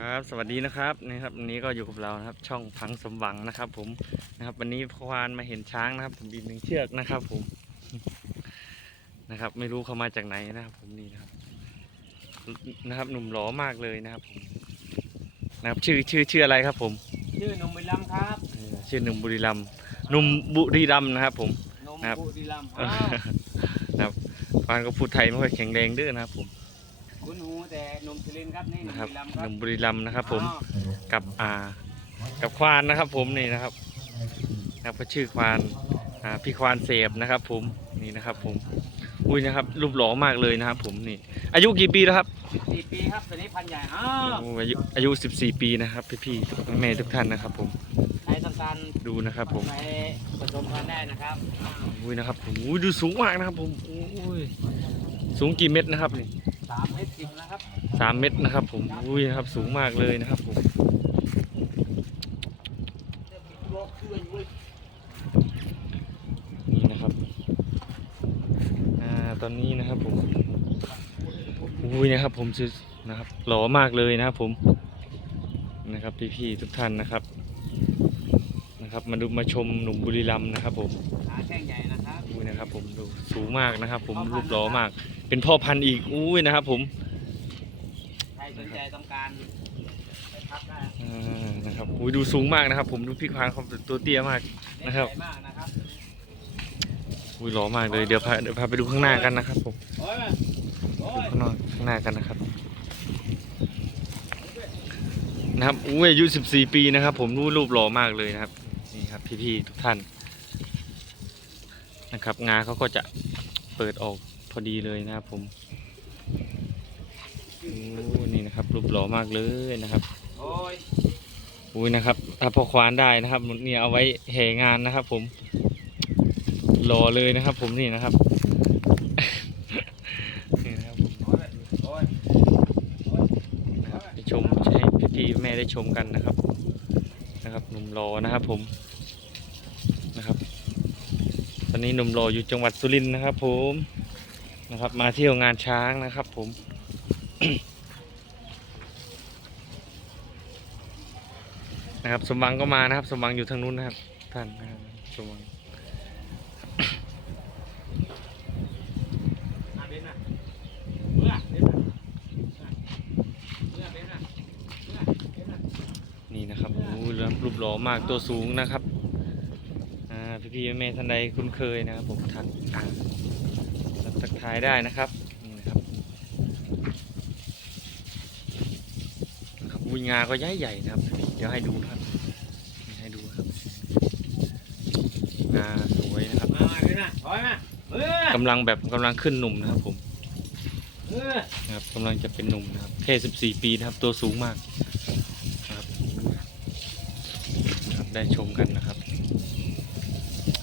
ครับ สวัสดีนะครับนี่ครับวันนี้ก็อยู่กับเรานะครับ ช่องพังสมหวังนะครับ ผมนะครับ วันนี้พควานมาเห็นช้างนะครับ ผมอีกหนึ่งเชือกนะครับ ผมนะครับ ไม่รู้เขามาจากไหนนะครับ ผมนี่นะครับ นะครับ หนุ่มหล่อมากเลยนะครับผมนะครับ ชื่อชื่อชื่ออะไรครับ ผม ชื่อหนมบุรีรัมย์ครับเออชื่อหนุ่มบุรีรัมย์หนุ่มบุรีรัมย์นะครับ ผมนมครับบุรีรัมย์เออนะครับฟานก็พูดไทยไม่ค่อยแข็งแรงเด้อนะครับผม คุณหูแต่หนมสุรินทร์ครับนี่หนมนะครับบุรีรัมย์หครับนุ่มบุรีรัมย์นะครับ ผมอ้าวกับอ่ากับควานนะครับ ผมนี่นะครับนะครับก็ชื่อควานอ่าพี่ควานเสพนะครับ ผมนี่นะครับ ผมอุ้ยนะครับ รูปหล่อมากเลยนะครับ ผมนี่ อายุกี่ปีแล้วครับ สี่ปีครับตัวนี้พันธุ์ใหญ่อ้าวโอ้อายุอายุ 14 ปีนะครับ พี่ๆแม่ๆทุกท่านนะครับผมใช้ต้องการดูนะครับ ผมไปผสมพันธุ์ได้นะครับอ้าวอุ้ยนะครับผมอุ้ยดูสูงมากนะครับ ผมอุ้ยสูงกี่เมตรนะครับนี่ สามเมตรสิบนะครับสามเมตรนะครับ ผมอุ้ยนะครับสูงมากเลยนะครับผมนี่นะครับอ่าตอนนี้นะครับผมอุ้ยนะครับ ผมชื่อนะครับหล่อมากเลยนะครับผมนะครับพี่ๆทุกท่านนะครับนะครับมาดูมาชมหนุ่มบุรีรัมย์นะครับผมขาแข้งใหญ่นะครับอุ้ยนะครับผมดูสูงมากนะครับ ผมรูปหล่อมาก เป็นพ่อพันธุ์อีกอุ้ยนะครับ ผมใครสนใจต้องการไปพักได้อ่านะครับอุ้ยดูสูงมากนะครับ ผมดูพี่ควานเขาตัวเตี้ยมากนะครับใหญ่มากนะครับอุ้ยหล่อมากเลยเดี๋ยวพาเดี๋ยวพาไปดูข้างหน้ากันนะครับ ผมโอ้ยโอ้ยข้างนอกข้างหน้ากันนะครับ นะครับอุ้ยอายุ 14 ปีนะครับ ผมดูรูปหล่อมากเลยนะครับนี่ครับพี่ๆทุกท่านนะครับงาเขาก็จะเปิดออก พอดีเลยนะครับผมโอ้นี่นะครับรูปหล่อมากเลยนะครับโอ้ยอุ้ยนะครับ ถ้าพอควานได้นะครับเนี่ยเอาไว้แห่งานนะครับ ผมรอเลยนะครับ ผมนี่นะครับนี่นะครับผมโอ้ยโอ้ยโอ้ยนะครับไปชมให้พี่ๆแม่ได้ชมกันนะครับ นะครับหนุ่มรอนะครับ ผมนะครับ ตอนนี้หนุ่มรออยู่จังหวัดสุรินทร์นะครับ ผม นะครับมาเที่ยวงานช้างนะครับผม นะครับสมหวังก็มานะครับ สมหวังอยู่ทางนู้นนะครับ ท่านนะครับสมหวังนี่นะครับโอ้รูปหล่อมากตัวสูงนะครับ อ่าพี่ๆแม่ท่านใดคุ้นเคยนะครับผมทักอ่า ทักทายได้นะครับนี่นะครับนะครับวิงาก็ใหญ่ใหญ่ๆนะครับ เดี๋ยวให้ดูนะครับนี่ให้ดูครับงาสวยนะครับมาเบนน่ะถอยมาเมื่อกำลังแบบกำลังขึ้นหนุ่มนะครับผมเมื่อนะครับกำลังจะเป็นหนุ่มนะครับแค่สิบสี่ปีนะครับ ตัวสูงมากนะครับนะครับได้ชมกันนะครับ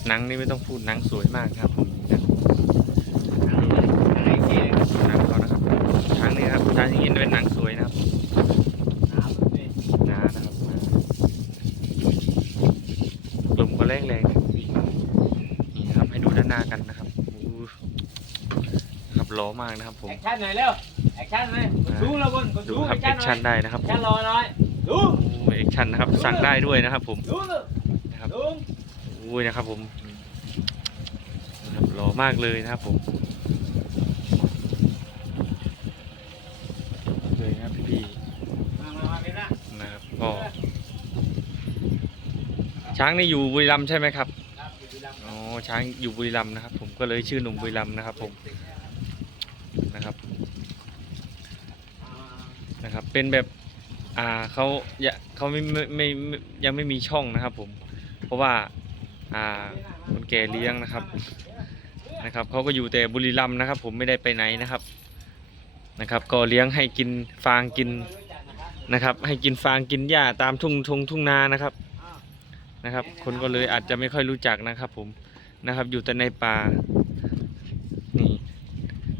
หนังนี่ไม่ต้องพูดหนังสวยมากครับผมหนังเขานะครับช้างนี่ครับช้างอย่างนี้เป็นหนังสวยนะครับ น้ำเลย หนานะครับลมก็ แรงแรงๆนี่นะครับให้ดูด้านหน้ากันนะครับโอ้โหครับล้อมากนะครับผมแอคชั่นหน่อยเร็วแอคชั่นหน่อยกดสูงแล้วบนกดดูสูงครัแอบคแอชั่นคหน่ชั่อนยได้นะครับแอคผชั่มนรอหน่อยดูโอ้แอคชั่นนะครับสั่งได้ด้วยนะครับผมดูเลยนะครับดูอุ้ยนะครับผมนะครับหล่อมากเลยนะครับผมเลยนะครับพี่ มามามาเบนน่ะ ๆนะครับก็ ช้างนี่อยู่บุรีรัมย์ใช่ไหมครับครับอยู่บุรีรัมย์อ๋อช้างอยู่บุรีรัมย์นะครับ ผมก็เลยชื่อหนุ่มบุรีรัมย์นะครับ ผมนะครับอ่านะครับ เป็นแบบอ่าเขาอย่าเขาไม่ไม่ไม่ไม่ยังไม่มีช่องนะครับ ผม เพราะว่าอ่าคนแก่เลี้ยงนะครับนะครับเขาก็อยู่แต่บุรีรัมย์นะครับ ผมไม่ได้ไปไหนนะครับนะครับ ก็เลี้ยงให้กินฟางกินนะครับ ให้กินฟางกินหญ้าตามทุ่งทงทุ่งนานะครับอ้าว นะครับ คนก็เลยอาจจะไม่ค่อยรู้จักนะครับ ผมนะครับ อยู่แต่ในป่านี่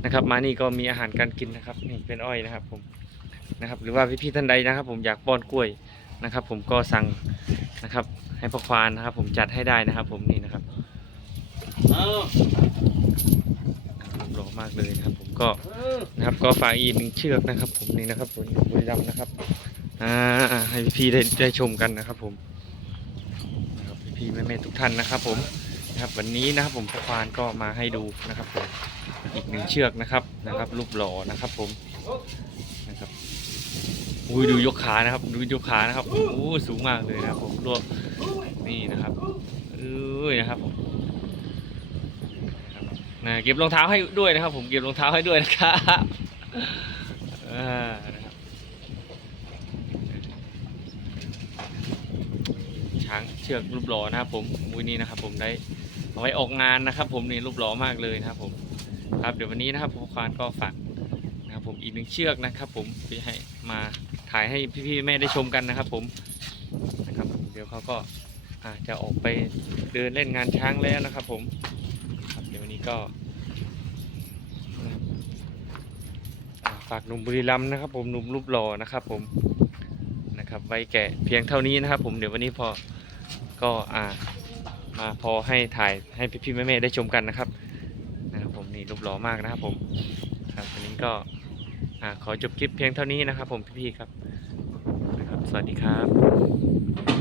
นะครับ มานี่ก็มีอาหารการกินนะครับนี่เป็นอ้อยนะครับ ผมนะครับ หรือว่าพี่ๆท่านใดนะครับ ผมอยากป้อนกล้วยนะครับ ผมก็สั่งนะครับ ให้พ่อควานนะครับ ผมจัดให้ได้นะครับ ผมนี่นะครับเอาหล่อมากเลยนะครับ ผมก็นะครับ ก็ฝากอีกหนึ่งเชือกนะครับ ผมนี่นะครับผมบุรีรัมย์นะครับ อ่าให้พี่ๆได้ได้ชมกันนะครับ ผม พี่ๆแม่ๆทุกท่านนะครับ ผมนะครับวันนี้นะครับผมพควานก็มาให้ดูนะครับผมอีกหนึ่งเชือกนะครับนะครับ รูปหล่อนะครับ ผมนะครับอุ้ยดูยกขานะครับ ดูยกขานะครับโอ้สูงมากเลยนะครับผมรวบนี่นะครับเอ้ยนะครับผมนะครับนะเก็บรองเท้าให้ด้วยนะครับ ผมเก็บรองเท้าให้ด้วยนะครับอ่างเชือกรูปหล่อนะครับผมอุ้ยนี่นะครับ ผมได้เอาไว้ออกงานนะครับ ผมนี่รูปหล่อมากเลยนะครับ ผมครับเดี๋ยววันนี้นะครับผมควานก็ฝากนะครับผมอีกหนึ่งเชือกนะครับ ผมที่ให้มาถ่ายให้พี่ๆแม่ได้ชมกันนะครับ ผมนะครับ เดี๋ยวเขาก็อาจจะออกไปเดินเล่นงานช้างแล้วนะครับ ผมครับเดี๋ยววันนี้ก็ฝากหนุ่มบุรีรัมย์นะครับ ผมหนุ่มรูปหล่อนะครับ ผมนะครับไว้แก่เพียงเท่านี้นะครับ ผมเดี๋ยววันนี้พอ ก็อ่ามาพอให้ถ่ายให้พี่ๆแม่ๆได้ชมกันนะครับนะครับผมนี่รูปหล่อมากนะครับผมครับวันนี้ก็อ่าขอจบคลิปเพียงเท่านี้นะครับ ผมพี่ๆครับนะครับ สวัสดีครับ